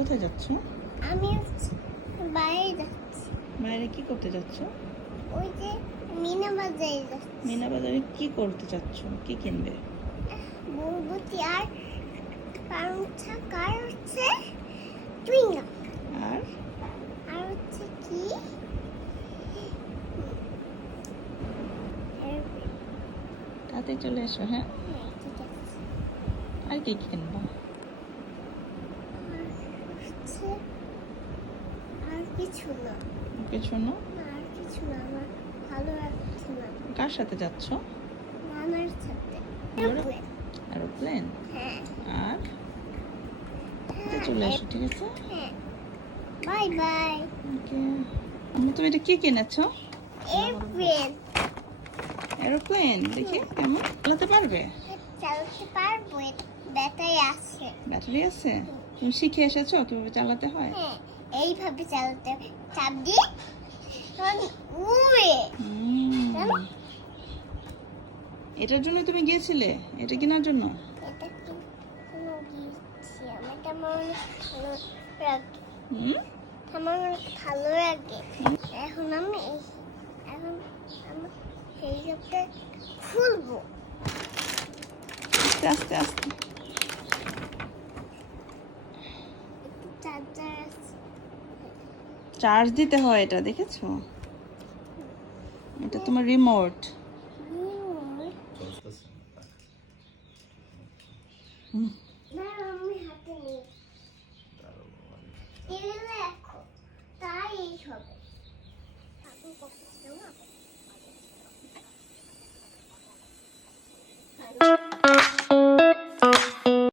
কোথায় যাচ্ছ? আমি বাইরে যাচ্ছি। বাইরে কি করতে যাচ্ছ? ওই যে মিনা বাজারে যাচ্ছি। মিনা বাজারে কি করতে যাচ্ছ? কি কিনবে? মোমবাতি আর কার হচ্ছে চুইংগাম। আর আর হচ্ছে কি তাতে চলে এসো। হ্যাঁ, হ্যাঁ, ঠিক আছে। আর কি কিনবা? হচ্ছে আর কিছু না। কিছু না? আর কিছু না, আমার ভালো লাগছে না। কার সাথে যাচ্ছ? নানার সাথে। এরোপ্লেন। এরোপ্লেন? হ্যাঁ আর তাতে চলে এসো, ঠিক আছে? হ্যাঁ, বাই বাই। ওকে। তুমি এটা কি কিনেছো? Aeroplane aeroplane. দেখি কেমন চালাতে পারবে? চালাতে পারবো, ব্যাটারি আছে। ব্যাটারি আছে? তুমি শিখে এসেছো কিভাবে চালাতে হয়? হ্যাঁ, এইভাবে চালাতে হবে। চাপ দিয়ে তখন উড়ে। জানো? এটার জন্য তুমি গিয়েছিলে? এটা কেনার জন্য? এটা কি কোনো গিয়েছি আমি, এটা আমার অনেক ভালো লাগে। আমার অনেক ভালো লাগে। এখন আমি এখন আমার হেলিকপ্টার খুলবো। আস্তে আস্তে আস্তে। একটু চার্জার আছে। চার্জ দিতে হয়, এটা দেখেছো? এটা তোমার রিমোট। না, আমি হাতে নিই। এগুলো দেখো, তাই এই হবে।